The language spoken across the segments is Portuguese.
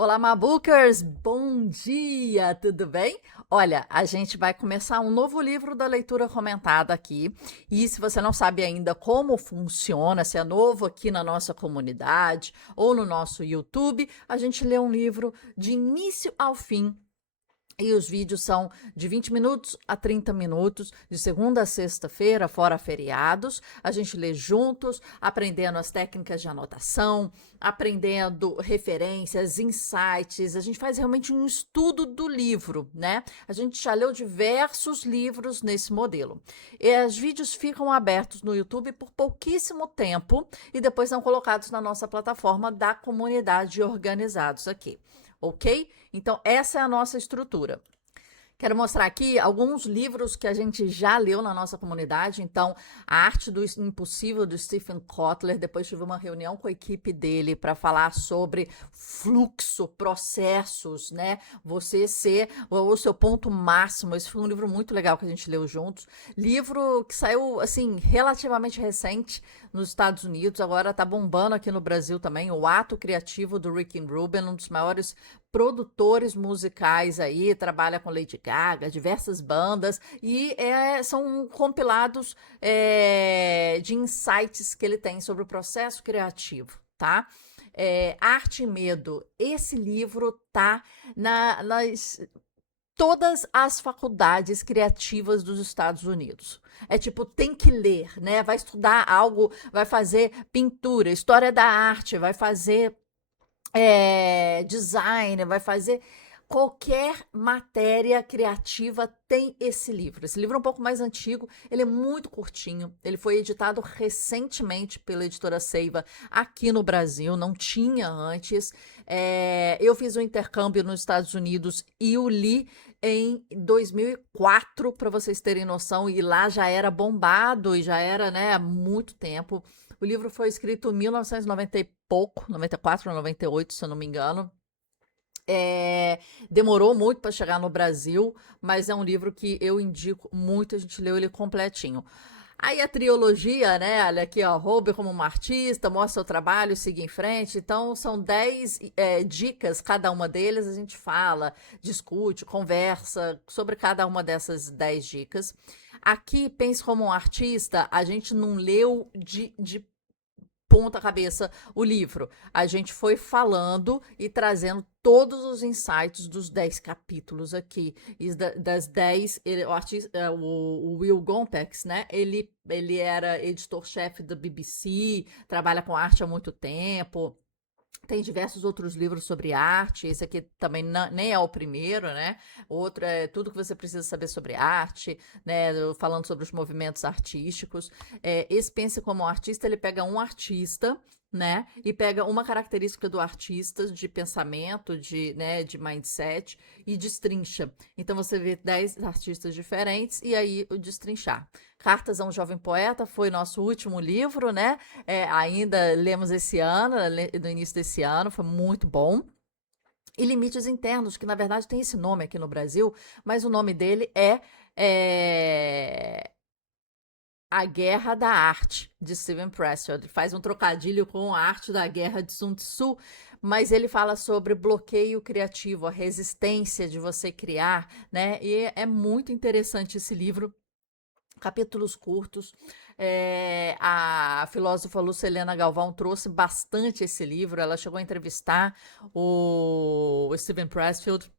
Olá, Mabookers! Bom dia, tudo bem? Olha, a gente vai começar um novo livro da leitura comentada aqui. E se você não sabe ainda como funciona, se é novo aqui na nossa comunidade ou no nosso YouTube, a gente lê um livro de início ao fim. E os vídeos são de 20 minutos a 30 minutos, de segunda a sexta-feira, fora feriados. A gente lê juntos, aprendendo as técnicas de anotação, aprendendo referências, insights. A gente faz realmente um estudo do livro, né? A gente já leu diversos livros nesse modelo. E os vídeos ficam abertos no YouTube por pouquíssimo tempo e depois são colocados na nossa plataforma da comunidade organizados aqui. Ok? Então, essa é a nossa estrutura. Quero mostrar aqui alguns livros que a gente já leu na nossa comunidade. Então, A Arte do Impossível, do Stephen Kotler. Depois tive uma reunião com a equipe dele para falar sobre fluxo, processos, né? Você ser o seu ponto máximo. Esse foi um livro muito legal que a gente leu juntos. Livro que saiu, assim, relativamente recente nos Estados Unidos. Agora tá bombando aqui no Brasil também. O Ato Criativo, do Rick Rubin, um dos maiores produtores musicais aí, trabalha com Lady Gaga, diversas bandas, e são compilados de insights que ele tem sobre o processo criativo, tá? Arte e Medo, esse livro tá nas todas as faculdades criativas dos Estados Unidos. É tipo, tem que ler, né? Vai estudar algo, vai fazer pintura, história da arte, vai fazer design, vai fazer qualquer matéria criativa tem esse livro. Esse livro é um pouco mais antigo, ele é muito curtinho, ele foi editado recentemente pela editora Seiva aqui no Brasil, não tinha antes. Eu fiz um intercâmbio nos Estados Unidos e o li em 2004, para vocês terem noção, e lá já era bombado e já era, né, há muito tempo. O livro foi escrito em 1990 e pouco, 94 ou 98, se eu não me engano. Demorou muito para chegar no Brasil, mas é um livro que eu indico muito, a gente leu ele completinho. Aí a trilogia, né? Olha aqui, ó, Roube como uma artista, mostra seu trabalho, siga em frente. Então, são 10 dicas, cada uma deles a gente fala, discute, conversa sobre cada uma dessas 10 dicas. Aqui, Pense como um artista, a gente não leu de ponta cabeça o livro. A gente foi falando e trazendo todos os insights dos 10 capítulos aqui. E das 10, o, artista, o Will Gontex, né? Ele era editor-chefe da BBC, trabalha com arte há muito tempo. Tem diversos outros livros sobre arte. Esse aqui também nem é o primeiro, né? Outro é Tudo que você precisa saber sobre arte, né? Falando sobre os movimentos artísticos. Esse Pense como um Artista, ele pega um artista, né? E pega uma característica do artista de pensamento, né, de mindset e destrincha. Então você vê 10 artistas diferentes e aí o destrinchar. Cartas a um Jovem Poeta foi nosso último livro, né? Ainda lemos esse ano, no início desse ano, foi muito bom. E Limites Internos, que na verdade tem esse nome aqui no Brasil, mas o nome dele é A Guerra da Arte, de Steven Pressfield. Ele faz um trocadilho com a arte da guerra de Sun Tzu, mas ele fala sobre bloqueio criativo, a resistência de você criar, né? E é muito interessante esse livro, capítulos curtos. A filósofa Lucilena Galvão trouxe bastante esse livro. Ela chegou a entrevistar o Steven Pressfield.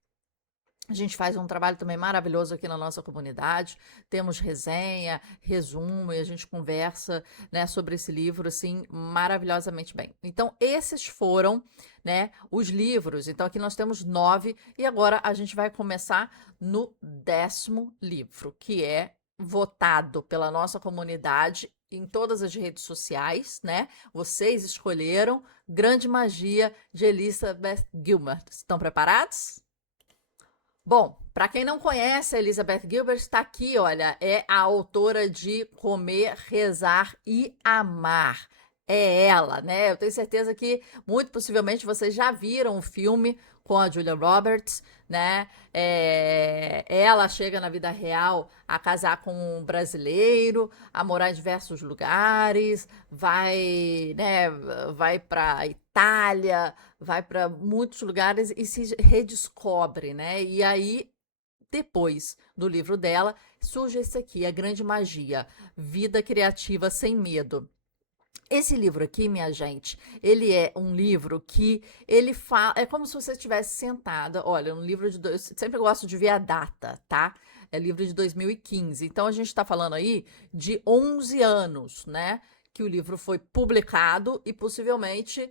A gente faz um trabalho também maravilhoso aqui na nossa comunidade. Temos resenha, resumo e a gente conversa, né, sobre esse livro assim maravilhosamente bem. Então esses foram, né, os livros. Então aqui nós temos 9 e agora a gente vai começar no 10º livro, que é votado pela nossa comunidade em todas as redes sociais, né? Vocês escolheram Grande Magia, de Elizabeth Gilbert. Estão preparados? Bom, para quem não conhece, a Elizabeth Gilbert está aqui, olha, é a autora de Comer, Rezar e Amar. é ela, né? Eu tenho certeza que muito possivelmente vocês já viram o filme com a Julia Roberts, né? Ela chega na vida real a casar com um brasileiro, a morar em diversos lugares, vai, né? Vai para Itália, vai para muitos lugares e se redescobre, né? E aí depois do livro dela, surge esse aqui, A Grande Magia, Vida Criativa Sem Medo. Esse livro aqui, minha gente, ele é um livro que ele fala, é como se você estivesse sentada, olha, um livro de, sempre gosto de ver a data, tá? É livro de 2015, então a gente está falando aí de 11 anos, né? Que o livro foi publicado e possivelmente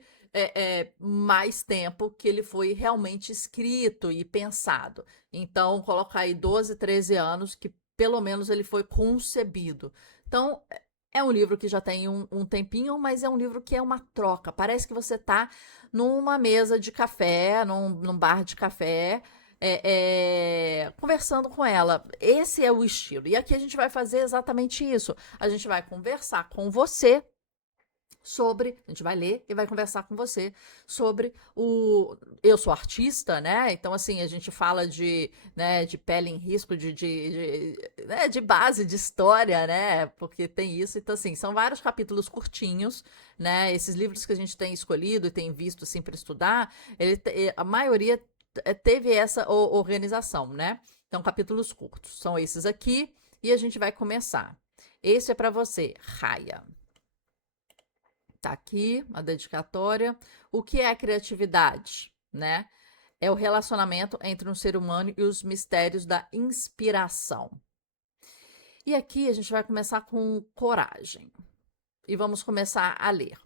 mais tempo que ele foi realmente escrito e pensado. Então, colocar aí 12, 13 anos que pelo menos ele foi concebido. Então, é um livro que já tem um tempinho, mas é um livro que é uma troca. Parece que você está numa mesa de café, num bar de café, conversando com ela. Esse é o estilo. E aqui a gente vai fazer exatamente isso. A gente vai conversar com você sobre, a gente vai ler e vai conversar com você sobre o, eu sou artista, né? Então assim, a gente fala de, né, de pele em risco, né, de base de história, né? Porque tem isso, então assim, são vários capítulos curtinhos, né? Esses livros que a gente tem escolhido e tem visto assim para estudar, a maioria teve essa organização, né? Então capítulos curtos, são esses aqui e a gente vai começar. Esse é para você, Raia. Tá aqui a dedicatória. O que é a criatividade, né? É o relacionamento entre um ser humano e os mistérios da inspiração. E aqui a gente vai começar com coragem. E vamos começar a ler.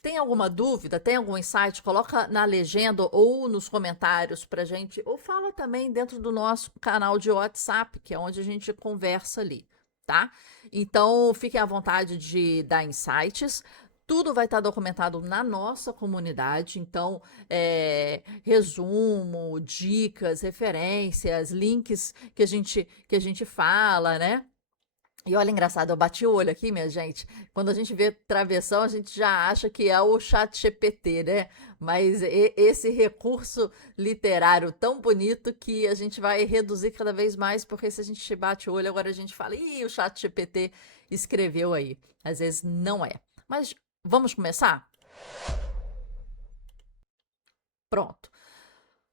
Tem alguma dúvida? Tem algum insight? Coloca na legenda ou nos comentários pra gente, ou fala também dentro do nosso canal de WhatsApp, que é onde a gente conversa ali, tá? Então, fiquem à vontade de dar insights. Tudo vai estar documentado na nossa comunidade, então, resumo, dicas, referências, links que a gente fala, né? E olha, engraçado, eu bati o olho aqui, minha gente. Quando a gente vê travessão, a gente já acha que é o chat GPT, né? Mas esse recurso literário tão bonito que a gente vai reduzir cada vez mais, porque se a gente bate o olho, agora a gente fala, ih, o chat GPT escreveu aí. Às vezes não é. Mas vamos começar? Pronto.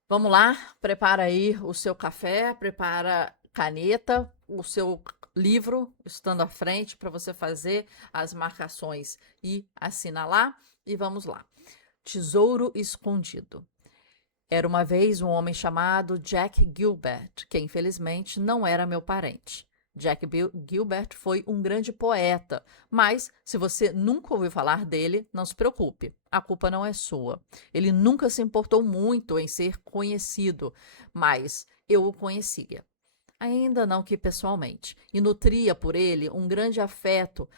Vamos lá, prepara aí o seu café, prepara caneta, o seu livro estando à frente para você fazer as marcações e assinalar. E vamos lá. Tesouro Escondido. Era uma vez um homem chamado Jack Gilbert, que infelizmente não era meu parente. Jack Gilbert foi um grande poeta, mas se você nunca ouviu falar dele, não se preocupe, a culpa não é sua. Ele nunca se importou muito em ser conhecido, mas eu o conhecia. Ainda não que pessoalmente, e nutria por ele um grande afeto,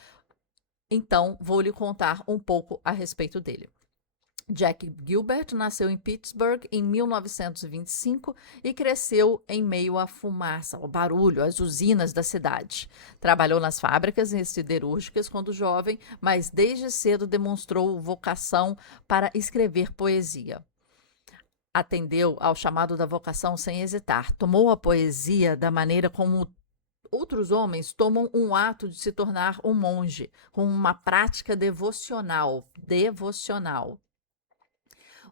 então vou lhe contar um pouco a respeito dele. Jack Gilbert nasceu em Pittsburgh em 1925 e cresceu em meio à fumaça, ao barulho, às usinas da cidade. Trabalhou nas fábricas siderúrgicas quando jovem, mas desde cedo demonstrou vocação para escrever poesia. Atendeu ao chamado da vocação sem hesitar. Tomou a poesia da maneira como outros homens tomam um ato de se tornar um monge, com uma prática devocional.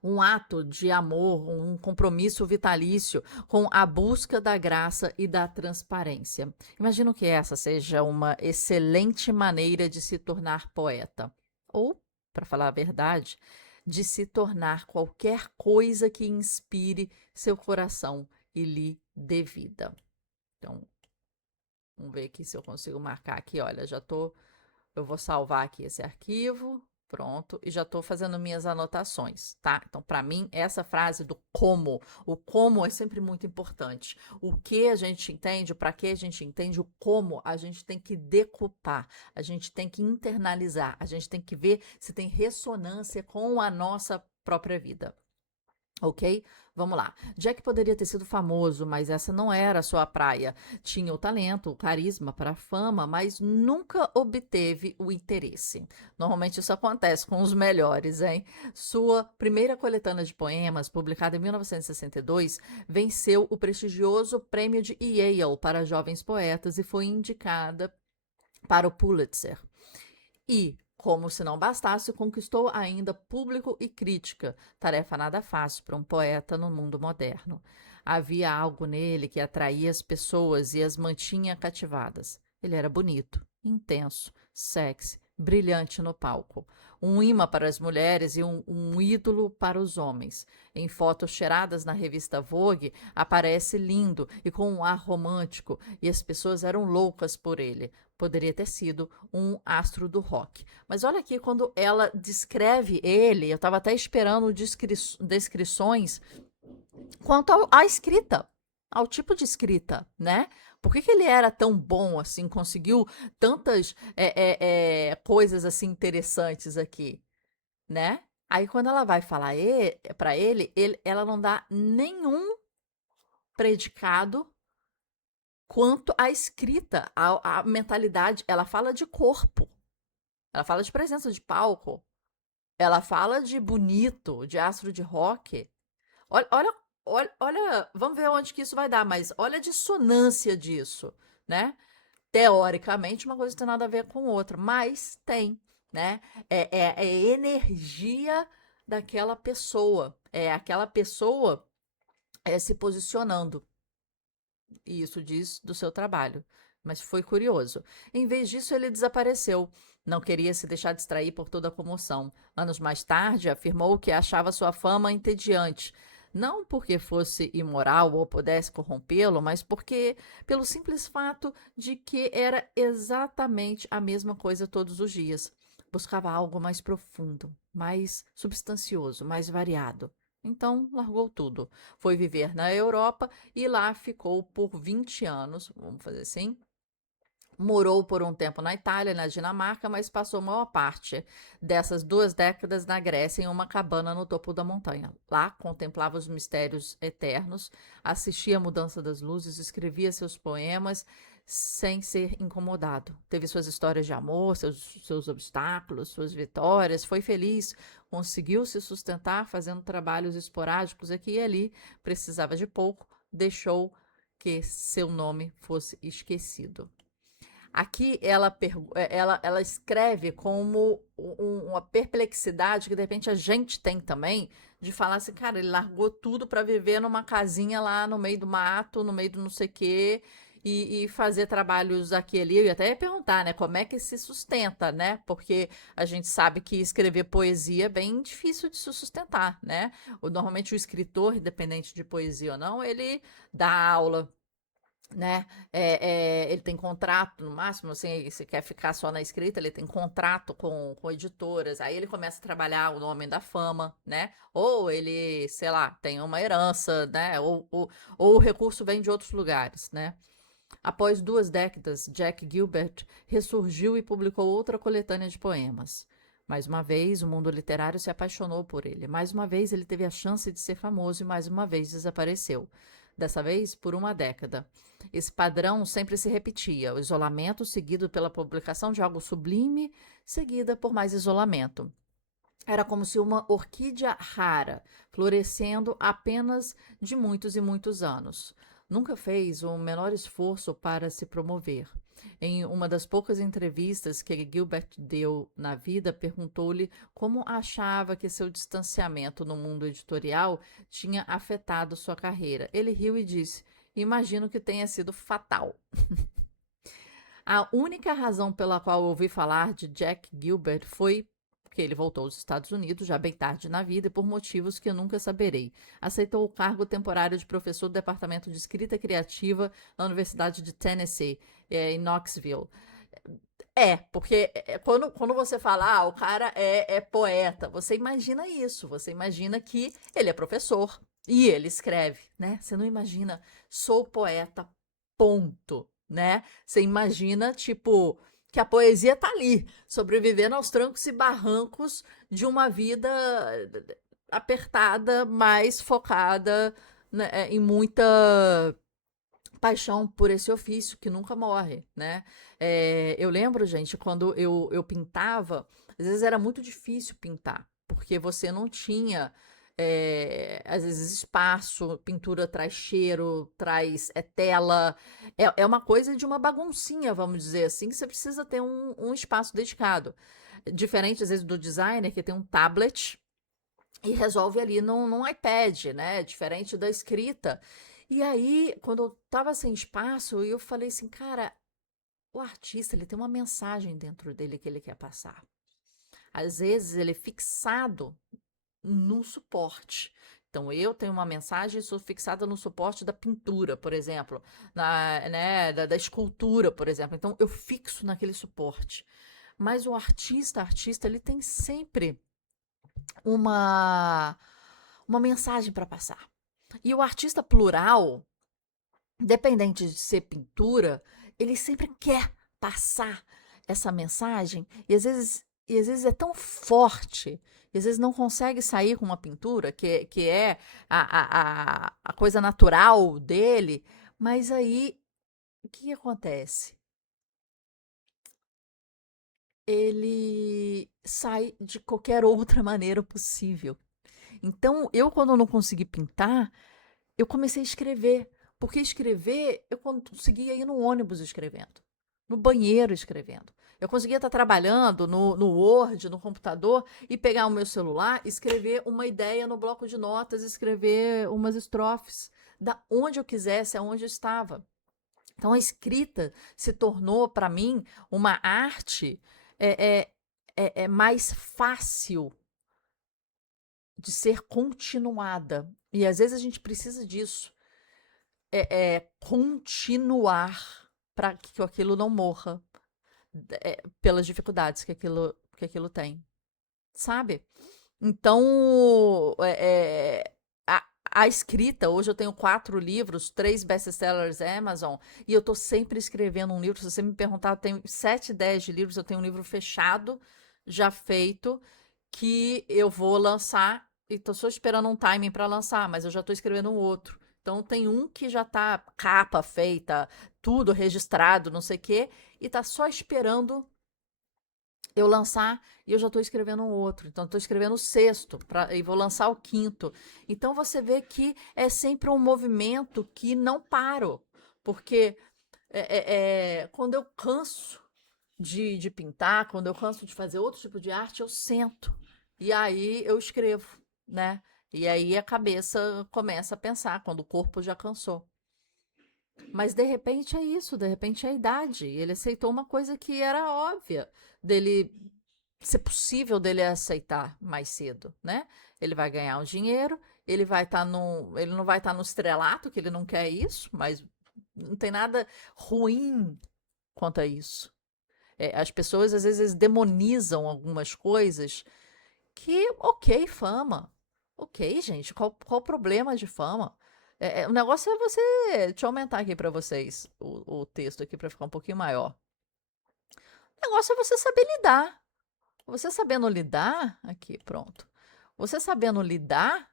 Um ato de amor, um compromisso vitalício com a busca da graça e da transparência. Imagino que essa seja uma excelente maneira de se tornar poeta. Ou, para falar a verdade, de se tornar qualquer coisa que inspire seu coração e lhe dê vida. Então, vamos ver aqui se eu consigo marcar aqui. Olha, eu vou salvar aqui esse arquivo. Pronto, e já estou fazendo minhas anotações, tá? Então, para mim, essa frase do como, o como é sempre muito importante. O que a gente entende, para que a gente entende, o como a gente tem que decupar, a gente tem que internalizar, a gente tem que ver se tem ressonância com a nossa própria vida. Ok? Vamos lá. Jack poderia ter sido famoso, mas essa não era a sua praia. Tinha o talento, o carisma para a fama, mas nunca obteve o interesse. Normalmente isso acontece com os melhores, hein? Sua primeira coletânea de poemas, publicada em 1962, venceu o prestigioso prêmio de Yale para jovens poetas e foi indicada para o Pulitzer. E, como se não bastasse, conquistou ainda público e crítica, tarefa nada fácil para um poeta no mundo moderno. Havia algo nele que atraía as pessoas e as mantinha cativadas. Ele era bonito, intenso, sexy, brilhante no palco. Um imã para as mulheres e um ídolo para os homens. Em fotos cheiradas na revista Vogue, aparece lindo e com um ar romântico, e as pessoas eram loucas por ele. Poderia ter sido um astro do rock. Mas olha aqui, quando ela descreve ele, eu estava até esperando descrições quanto à escrita, ao tipo de escrita, né? Por que ele era tão bom assim, conseguiu tantas coisas assim interessantes aqui, né? Aí quando ela vai falar para ela não dá nenhum predicado quanto à escrita, à mentalidade. Ela fala de corpo, ela fala de presença de palco, ela fala de bonito, de astro de rock. Olha, olha, olha, vamos ver onde que isso vai dar, mas olha a dissonância disso, né? Teoricamente, uma coisa não tem nada a ver com outra, mas tem, né? É energia daquela pessoa, é aquela pessoa se posicionando. E isso diz do seu trabalho. Mas foi curioso. Em vez disso, ele desapareceu. Não queria se deixar distrair por toda a comoção. Anos mais tarde, afirmou que achava sua fama entediante. Não porque fosse imoral ou pudesse corrompê-lo, mas porque, pelo simples fato de que era exatamente a mesma coisa todos os dias. Buscava algo mais profundo, mais substancioso, mais variado. Então, largou tudo. Foi viver na Europa e lá ficou por 20 anos, vamos fazer assim. Morou por um tempo na Itália, na Dinamarca, mas passou a maior parte dessas 2 décadas na Grécia, em uma cabana no topo da montanha. Lá contemplava os mistérios eternos, assistia a mudança das luzes, escrevia seus poemas sem ser incomodado. Teve suas histórias de amor, seus obstáculos, suas vitórias, foi feliz, conseguiu se sustentar fazendo trabalhos esporádicos aqui e ali, precisava de pouco, deixou que seu nome fosse esquecido. Aqui ela escreve como uma perplexidade que de repente a gente tem também, de falar assim, cara, ele largou tudo para viver numa casinha lá no meio do mato, no meio do não sei o quê, e fazer trabalhos aqui e ali. Eu ia até ia perguntar, né, como é que se sustenta, né? Porque a gente sabe que escrever poesia é bem difícil de se sustentar, né? Normalmente o escritor, independente de poesia ou não, ele dá aula, né? Ele tem contrato, no máximo, assim, se quer ficar só na escrita, ele tem contrato com editoras, aí ele começa a trabalhar o nome da fama, né? Ou ele, sei lá, tem uma herança, né? Ou o recurso vem de outros lugares, né? Após 2 décadas, Jack Gilbert ressurgiu e publicou outra coletânea de poemas. Mais uma vez, o mundo literário se apaixonou por ele. Mais uma vez, ele teve a chance de ser famoso e mais uma vez desapareceu. Dessa vez, por uma década. Esse padrão sempre se repetia: o isolamento seguido pela publicação de algo sublime, seguida por mais isolamento. Era como se uma orquídea rara, florescendo apenas de muitos e muitos anos. Nunca fez o menor esforço para se promover. Em uma das poucas entrevistas que Gilbert deu na vida, perguntou-lhe como achava que seu distanciamento no mundo editorial tinha afetado sua carreira. Ele riu e disse: imagino que tenha sido fatal. A única razão pela qual ouvi falar de Jack Gilbert foi porque ele voltou aos Estados Unidos já bem tarde na vida e por motivos que eu nunca saberei. Aceitou o cargo temporário de professor do Departamento de Escrita Criativa na Universidade de Tennessee, em Knoxville. Porque quando você fala, o cara é poeta, você imagina isso, você imagina que ele é professor e ele escreve, né? Você não imagina, sou poeta, ponto, né? Você imagina, tipo, que a poesia tá ali, sobrevivendo aos trancos e barrancos de uma vida apertada, mas focada, né, em muita paixão por esse ofício que nunca morre, né? Eu lembro, gente, quando eu pintava, às vezes era muito difícil pintar, porque você não tinha, às vezes, espaço, pintura traz cheiro, traz tela, é uma coisa de uma baguncinha, vamos dizer assim, que você precisa ter um espaço dedicado. Diferente, às vezes, do designer, que tem um tablet e resolve ali num iPad, né? Diferente da escrita. E aí, quando eu tava sem espaço, eu falei assim, cara, o artista, ele tem uma mensagem dentro dele que ele quer passar. Às vezes ele é fixado no suporte. Então, eu tenho uma mensagem e sou fixada no suporte da pintura, por exemplo, né, da escultura, por exemplo. Então, eu fixo naquele suporte. Mas o artista, ele tem sempre uma, uma mensagem para passar. E o artista plural, independente de ser pintura, ele sempre quer passar essa mensagem e às vezes é tão forte, e às vezes não consegue sair com uma pintura, que é a coisa natural dele, mas aí o que acontece? Ele sai de qualquer outra maneira possível. Então, eu, quando não consegui pintar, eu comecei a escrever, porque escrever, eu conseguia ir no ônibus escrevendo, no banheiro escrevendo. Eu conseguia estar trabalhando no Word, no computador, e pegar o meu celular, escrever uma ideia no bloco de notas, escrever umas estrofes, da onde eu quisesse, aonde eu estava. Então, a escrita se tornou, para mim, uma arte é, é, é mais fácil de ser continuada. E às vezes a gente precisa disso. Continuar para que aquilo não morra pelas dificuldades que aquilo tem, sabe? Então, a escrita, hoje eu tenho 4 livros, 3 best-sellers Amazon, e eu tô sempre escrevendo um livro. Se você me perguntar, eu tenho 7, 10 de livros, eu tenho um livro fechado, já feito, que eu vou lançar, e tô só esperando um timing para lançar, mas eu já tô escrevendo um outro. Então tem um que já tá capa feita, tudo registrado, não sei o quê, e tá só esperando eu lançar e eu já estou escrevendo um outro. Então, estou escrevendo o sexto e vou lançar o quinto. Então, você vê que é sempre um movimento que não paro, porque quando eu canso de pintar, quando eu canso de fazer outro tipo de arte, eu sento e aí eu escrevo, né? E aí a cabeça começa a pensar quando o corpo já cansou. Mas de repente é isso, de repente é a idade. Ele aceitou uma coisa que era óbvia dele ser possível dele aceitar mais cedo, né? Ele vai ganhar um dinheiro, ele não vai estar no estrelato, que ele não quer isso, mas não tem nada ruim quanto a isso. As pessoas às vezes demonizam algumas coisas que, ok, fama. Ok, gente, qual o problema de fama? O negócio é você. Deixa eu aumentar aqui para vocês o texto aqui para ficar um pouquinho maior. O negócio é você saber lidar. Você sabendo lidar, aqui, pronto. Você sabendo lidar,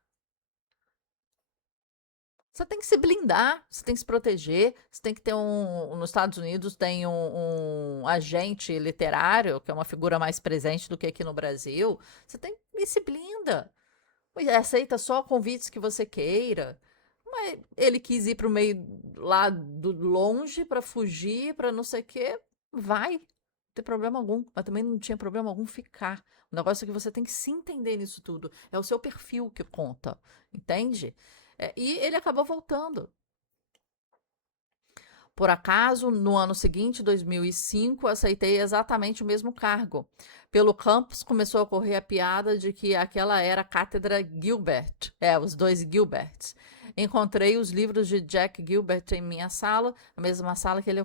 você tem que se blindar, você tem que se proteger, você tem que ter nos Estados Unidos tem um agente literário, que é uma figura mais presente do que aqui no Brasil. Você tem e se blinda. Aceita só convites que você queira. Mas ele quis ir para o meio lá do longe para fugir, para não sei o quê. Vai, não tem problema algum. Mas também não tinha problema algum ficar. O negócio é que você tem que se entender nisso tudo. É o seu perfil que conta, entende? E ele acabou voltando. Por acaso, no ano seguinte, 2005, aceitei exatamente o mesmo cargo. Pelo campus começou a correr a piada de que aquela era a cátedra Gilbert, os dois Gilberts. Encontrei os livros de Jack Gilbert em minha sala, a mesma sala que ele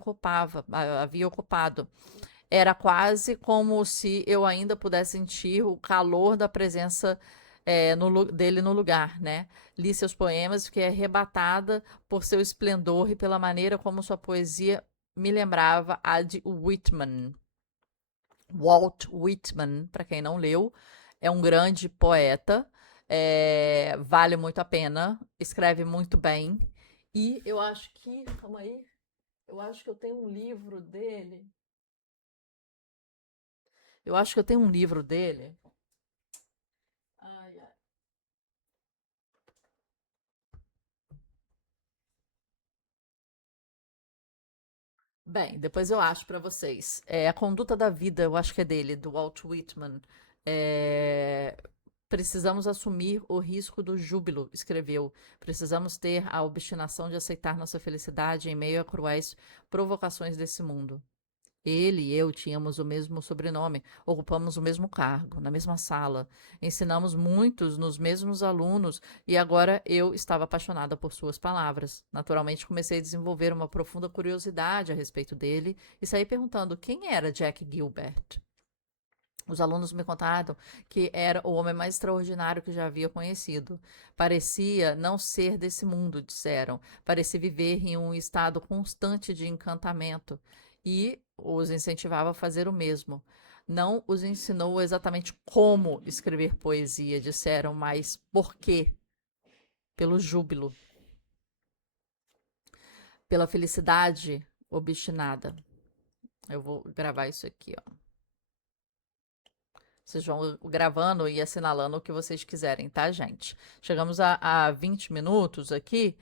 havia ocupado. Era quase como se eu ainda pudesse sentir o calor da presença dele no lugar, né? Li seus poemas e fiquei arrebatada por seu esplendor e pela maneira como sua poesia me lembrava a de Whitman. Walt Whitman, para quem não leu, é um grande poeta. Vale muito a pena, escreve muito bem. E eu acho que, calma aí, eu acho que eu tenho um livro dele. Eu acho que eu tenho um livro dele. Ai, ai. Bem, depois eu acho para vocês. A Conduta da Vida, eu acho que é dele, do Walt Whitman. É, Precisamos assumir o risco do júbilo, escreveu. Precisamos ter a obstinação de aceitar nossa felicidade em meio a cruéis provocações desse mundo. Ele e eu tínhamos o mesmo sobrenome, ocupamos o mesmo cargo, na mesma sala, ensinamos muitos nos mesmos alunos e agora eu estava apaixonada por suas palavras. Naturalmente comecei a desenvolver uma profunda curiosidade a respeito dele e saí perguntando quem era Jack Gilbert. Os alunos me contaram que era o homem mais extraordinário que já havia conhecido. Parecia não ser desse mundo, disseram. Parecia viver em um estado constante de encantamento e os incentivava a fazer o mesmo. Não os ensinou exatamente como escrever poesia, disseram, mas por quê? Pelo júbilo, pela felicidade obstinada. Eu vou gravar isso aqui, ó. Vocês vão gravando e assinalando o que vocês quiserem, tá, gente? Chegamos a 20 minutos aqui.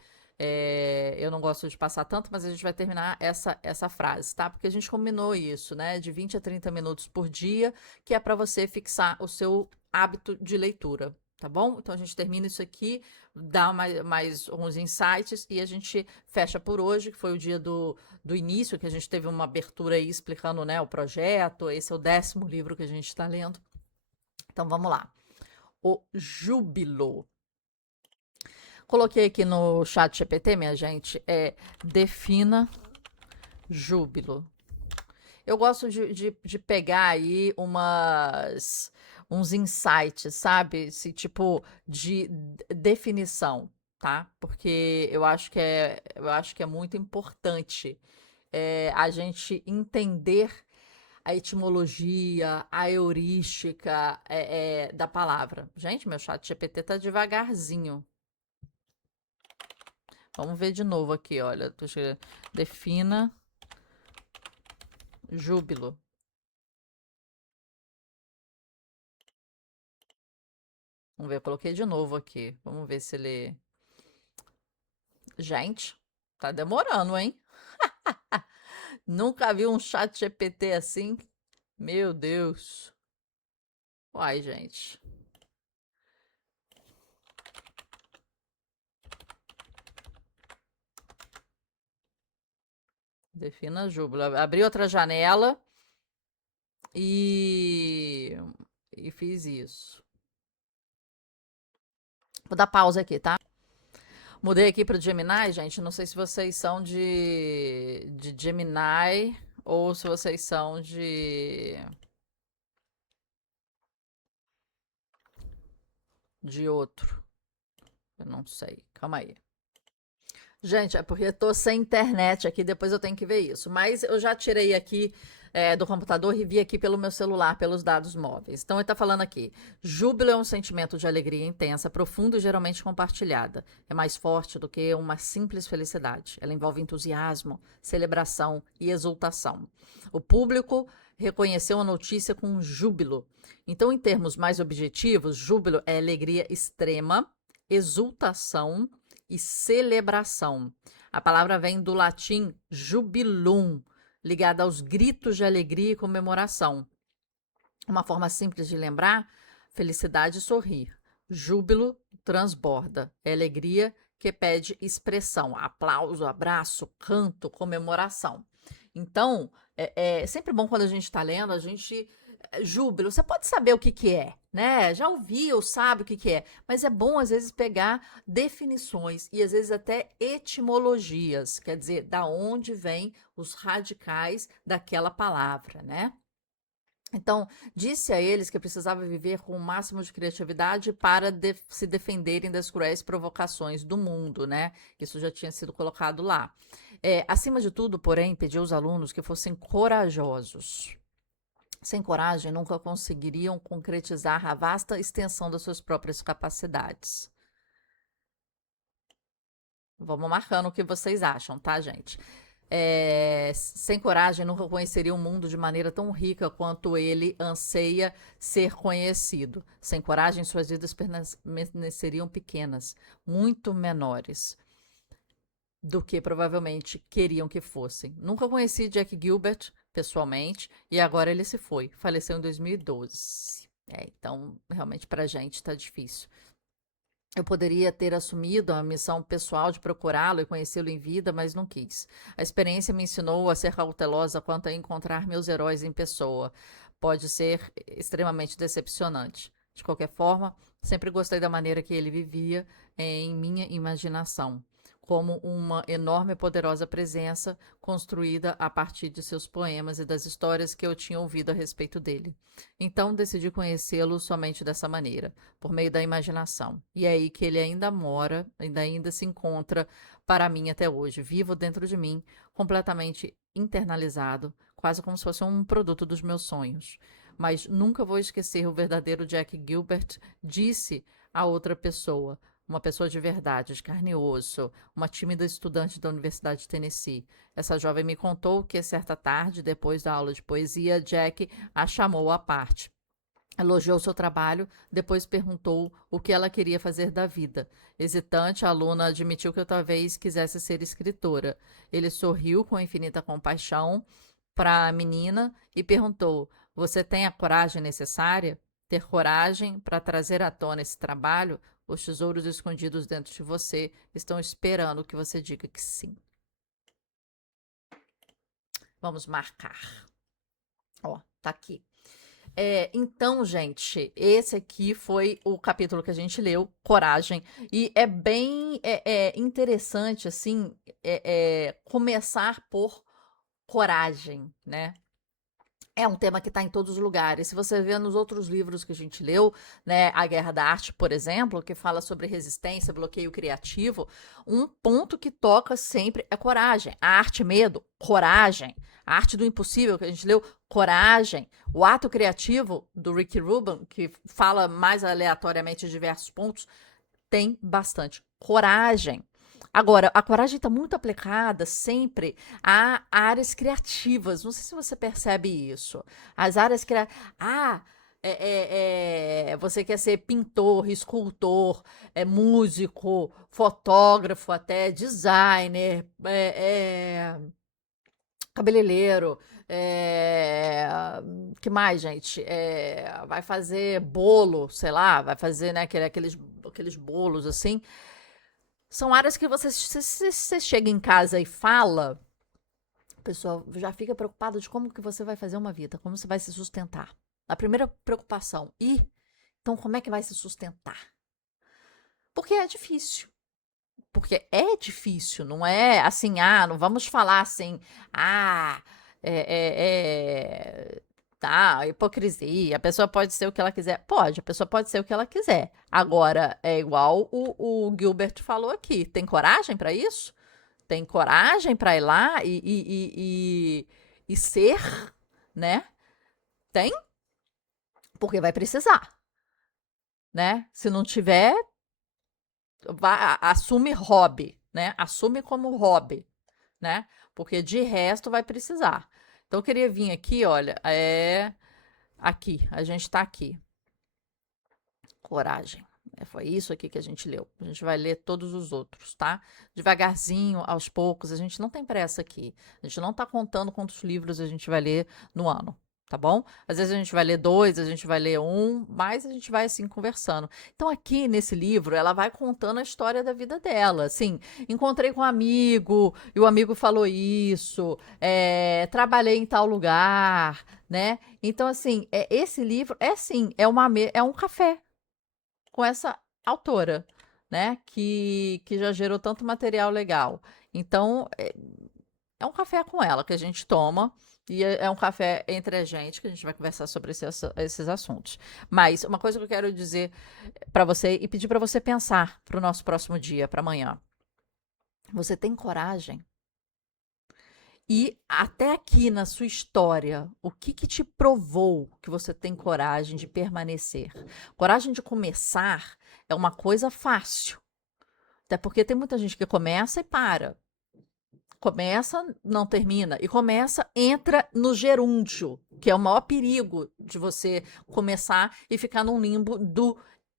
Eu não gosto de passar tanto, mas a gente vai terminar essa frase, tá? Porque a gente combinou isso, né? De 20 a 30 minutos por dia, que é para você fixar o seu hábito de leitura, tá bom? Então a gente termina isso aqui, dá mais uns insights e a gente fecha por hoje, que foi o dia do início, que a gente teve uma abertura aí explicando, né, o projeto. Esse é o 10º livro que a gente está lendo. Então vamos lá. O júbilo. Coloquei aqui no chat GPT, minha gente, defina júbilo. Eu gosto de pegar aí uns insights, sabe? Esse tipo de definição, tá? Porque eu acho que é muito importante a gente entender a etimologia, a heurística da palavra. Gente, meu chat GPT tá devagarzinho. Vamos ver de novo aqui, olha. Defina júbilo. Vamos ver, eu coloquei de novo aqui. Vamos ver se ele. Gente, tá demorando, hein? Nunca vi um chat GPT assim. Meu Deus. Uai, gente. Defina júbilo. Abri outra janela e, e fiz isso. Vou dar pausa aqui, tá? Mudei aqui para o Gemini, gente. Não sei se vocês são de Gemini ou se vocês são de outro. Eu não sei. Calma aí. Gente, é porque eu tô sem internet aqui, depois eu tenho que ver isso. Mas eu já tirei aqui do computador e vi aqui pelo meu celular, pelos dados móveis. Então ele tá falando aqui: júbilo é um sentimento de alegria intensa, profunda e geralmente compartilhada. É mais forte do que uma simples felicidade. Ela envolve entusiasmo, celebração e exultação. O público reconheceu a notícia com júbilo. Então, em termos mais objetivos, júbilo é alegria extrema, exultação e celebração. A palavra vem do latim jubilum, ligada aos gritos de alegria e comemoração. Uma forma simples de lembrar: felicidade e sorrir. Júbilo transborda. É alegria que pede expressão, aplauso, abraço, canto, comemoração. Então, é sempre bom quando a gente está lendo, a gente júbilo, você pode saber o que que é, né? Já ouviu, sabe o que que é, mas é bom às vezes pegar definições e às vezes até etimologias, quer dizer, da onde vêm os radicais daquela palavra, né? Então, disse a eles que precisava viver com o máximo de criatividade para se defenderem das cruéis provocações do mundo, né? Isso já tinha sido colocado lá. Acima de tudo, porém, pediu aos alunos que fossem corajosos. Sem coragem, nunca conseguiriam concretizar a vasta extensão das suas próprias capacidades. Vamos marcando o que vocês acham, tá, gente? Sem coragem, nunca conheceria o mundo de maneira tão rica quanto ele anseia ser conhecido. Sem coragem, suas vidas permaneceriam pequenas, muito menores do que provavelmente queriam que fossem. Nunca conheci Jack Gilbert pessoalmente e agora ele se foi. Faleceu em 2012. Então, realmente, pra gente tá difícil. Eu poderia ter assumido a missão pessoal de procurá-lo e conhecê-lo em vida, mas não quis. A experiência me ensinou a ser cautelosa quanto a encontrar meus heróis em pessoa. Pode ser extremamente decepcionante. De qualquer forma, sempre gostei da maneira que ele vivia em minha imaginação, como uma enorme e poderosa presença construída a partir de seus poemas e das histórias que eu tinha ouvido a respeito dele. Então decidi conhecê-lo somente dessa maneira, por meio da imaginação. E é aí que ele ainda mora, ainda se encontra para mim até hoje, vivo dentro de mim, completamente internalizado, quase como se fosse um produto dos meus sonhos. Mas nunca vou esquecer o verdadeiro Jack Gilbert disse a outra pessoa, uma pessoa de verdade, de carne e osso, uma tímida estudante da Universidade de Tennessee. Essa jovem me contou que, certa tarde, depois da aula de poesia, Jack a chamou à parte. Elogiou seu trabalho, depois perguntou o que ela queria fazer da vida. Hesitante, a aluna admitiu que eu talvez quisesse ser escritora. Ele sorriu com infinita compaixão para a menina e perguntou: Você tem a coragem necessária? Ter coragem para trazer à tona esse trabalho? Os tesouros escondidos dentro de você estão esperando que você diga que sim. Vamos marcar. Ó, tá aqui. Então, gente, esse aqui foi o capítulo que a gente leu, Coragem, e é bem interessante, assim, começar por coragem, né? É um tema que está em todos os lugares. Se você vê nos outros livros que a gente leu, né, A Guerra da Arte, por exemplo, que fala sobre resistência, bloqueio criativo, um ponto que toca sempre é coragem. A arte medo, coragem. A arte do impossível, que a gente leu, coragem. O ato criativo, do Rick Rubin, que fala mais aleatoriamente de diversos pontos, tem bastante coragem. Agora, a coragem está muito aplicada sempre a áreas criativas. Não sei se você percebe isso. As áreas criativas. Ah, você quer ser pintor, escultor, músico, fotógrafo, até designer, cabeleireiro, que mais, gente? Vai fazer bolo, sei lá, vai fazer, né, aqueles bolos assim. São áreas que você chega em casa e fala, o pessoal já fica preocupado de como que você vai fazer uma vida, como você vai se sustentar. A primeira preocupação, então como é que vai se sustentar? Porque é difícil. Porque é difícil, não é assim, não vamos falar assim, tá, hipocrisia, a pessoa pode ser o que ela quiser. Pode, a pessoa pode ser o que ela quiser. Agora, é igual o Gilbert falou aqui, tem coragem para isso? Tem coragem para ir lá e ser, né? Tem? Porque vai precisar, né? Se não tiver, assume hobby, né? Assume como hobby, né? Porque de resto vai precisar. Então eu queria vir aqui, olha, aqui, a gente tá aqui. Coragem. Foi isso aqui que a gente leu. A gente vai ler todos os outros, tá? Devagarzinho, aos poucos. A gente não tem pressa aqui. A gente não tá contando quantos livros a gente vai ler no ano, tá bom? Às vezes a gente vai ler 2, a gente vai ler 1, mas a gente vai assim conversando. Então aqui nesse livro ela vai contando a história da vida dela. Assim, encontrei com um amigo e o amigo falou isso. Trabalhei em tal lugar, né? Então assim, esse livro é assim, é um café com essa autora, né? Que já gerou tanto material legal. Então, é um café com ela que a gente toma. E é um café entre a gente que a gente vai conversar sobre esses assuntos. Mas uma coisa que eu quero dizer para você e pedir para você pensar para o nosso próximo dia, para amanhã. Você tem coragem? E até aqui na sua história, o que que te provou que você tem coragem de permanecer? Coragem de começar é uma coisa fácil, até porque tem muita gente que começa e para. Começa, não termina. E começa, entra no gerúndio, que é o maior perigo de você começar e ficar num limbo do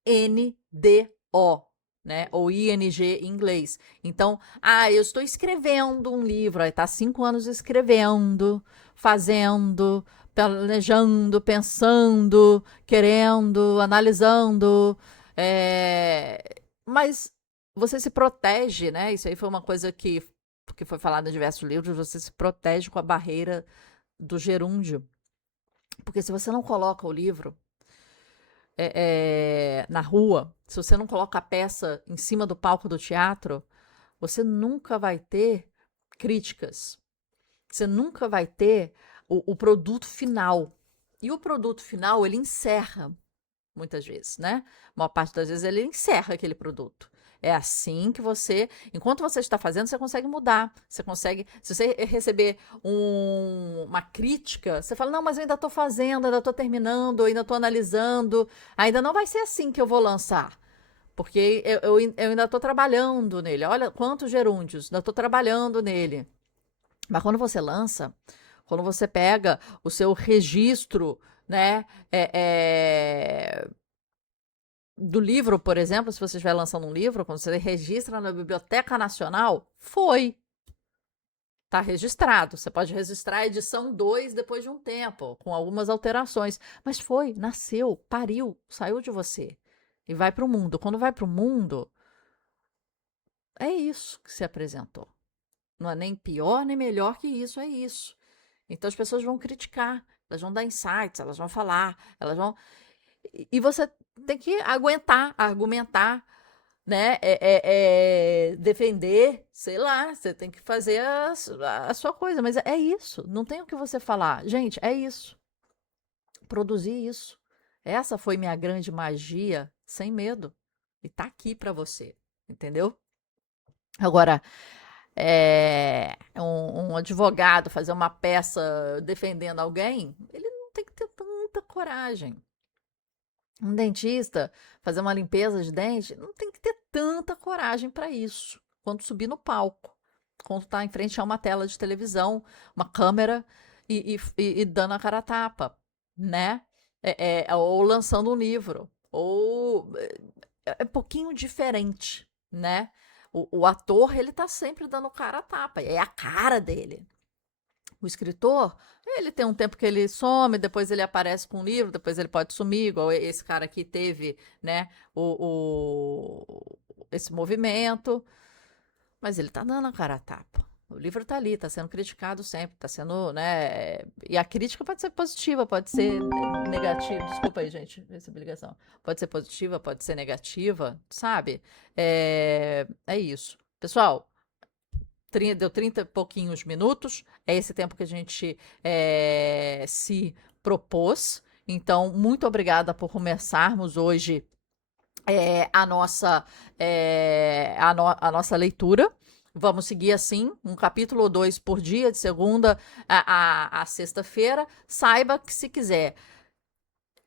NDO, né? Ou ING em inglês. Então, eu estou escrevendo um livro, aí tá 5 anos escrevendo, fazendo, planejando, pensando, querendo, analisando. Mas você se protege, né? Isso aí foi uma coisa que foi falado em diversos livros, você se protege com a barreira do gerúndio. Porque se você não coloca o livro na rua, se você não coloca a peça em cima do palco do teatro, você nunca vai ter críticas. Você nunca vai ter o produto final. E o produto final, ele encerra muitas vezes, né? A maior parte das vezes ele encerra aquele produto. É assim que você, enquanto você está fazendo, você consegue mudar. Você consegue, se você receber uma crítica, você fala, não, mas eu ainda estou fazendo, ainda estou terminando, eu ainda estou analisando, ainda não vai ser assim que eu vou lançar. Porque eu ainda estou trabalhando nele. Olha quantos gerúndios, ainda estou trabalhando nele. Mas quando você lança, quando você pega o seu registro, né, do livro, por exemplo, se você estiver lançando um livro, quando você registra na Biblioteca Nacional, está registrado. Você pode registrar a edição 2 depois de um tempo, com algumas alterações. Mas nasceu, pariu, saiu de você e vai para o mundo. Quando vai para o mundo, é isso que se apresentou. Não é nem pior nem melhor que isso, é isso. Então as pessoas vão criticar, elas vão dar insights, elas vão falar, elas vão. E você tem que aguentar, argumentar, né? Defender, sei lá, você tem que fazer a sua coisa, mas é isso, não tem o que você falar. Gente, é isso. Produzir isso. Essa foi minha grande magia, sem medo. E tá aqui para você, entendeu? Agora, um advogado fazer uma peça defendendo alguém, ele não tem que ter tanta coragem. Um dentista fazer uma limpeza de dente, não tem que ter tanta coragem para isso, quando subir no palco, quando tá em frente a uma tela de televisão, uma câmera e dando a cara a tapa, né? Ou lançando um livro, ou é um pouquinho diferente, né? O ator, ele tá sempre dando cara a tapa, é a cara dele. O escritor, ele tem um tempo que ele some, depois ele aparece com um livro, depois ele pode sumir, igual esse cara aqui teve, né, esse movimento, mas ele tá dando a cara a tapa. O livro tá ali, tá sendo criticado sempre, tá sendo, né, e a crítica pode ser positiva, pode ser negativa, desculpa aí, gente, recebi ligação, pode ser positiva, pode ser negativa, sabe? É isso. Pessoal, deu 30 e pouquinhos minutos, é esse tempo que a gente se propôs. Então, muito obrigada por começarmos hoje a nossa leitura. Vamos seguir assim, um capítulo ou dois por dia, de segunda a sexta-feira. Saiba que se quiser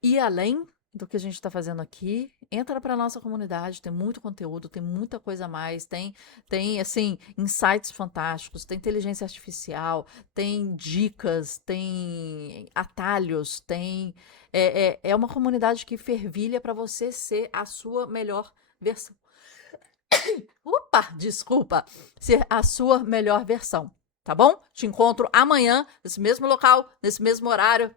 ir além do que a gente está fazendo aqui, entra para nossa comunidade, tem muito conteúdo, tem muita coisa a mais, tem assim, insights fantásticos, tem inteligência artificial, tem tem atalhos, é uma comunidade que fervilha para você ser a sua melhor versão. Opa, desculpa, ser a sua melhor versão, tá bom? Te encontro amanhã, nesse mesmo local, nesse mesmo horário.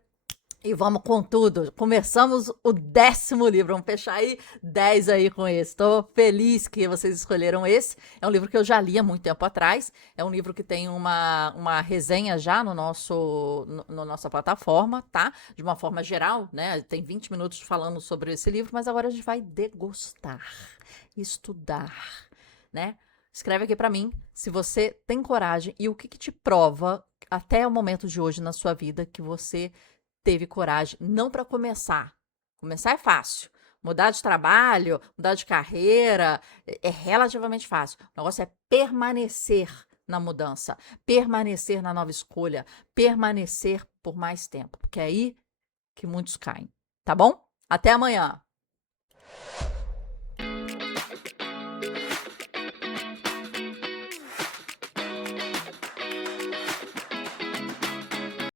E vamos com tudo. Começamos o 10º livro. Vamos fechar aí 10 aí com esse. Estou feliz que vocês escolheram esse. É um livro que eu já li há muito tempo atrás. É um livro que tem uma resenha já no nossa plataforma, tá? De uma forma geral, né? Tem 20 minutos falando sobre esse livro, mas agora a gente vai degustar, estudar, né? Escreve aqui para mim se você tem coragem e o que te prova até o momento de hoje na sua vida que você teve coragem, não para começar. Começar é fácil. Mudar de trabalho, mudar de carreira, é relativamente fácil. O negócio é permanecer na mudança, permanecer na nova escolha, permanecer por mais tempo, porque é aí que muitos caem, tá bom? Até amanhã!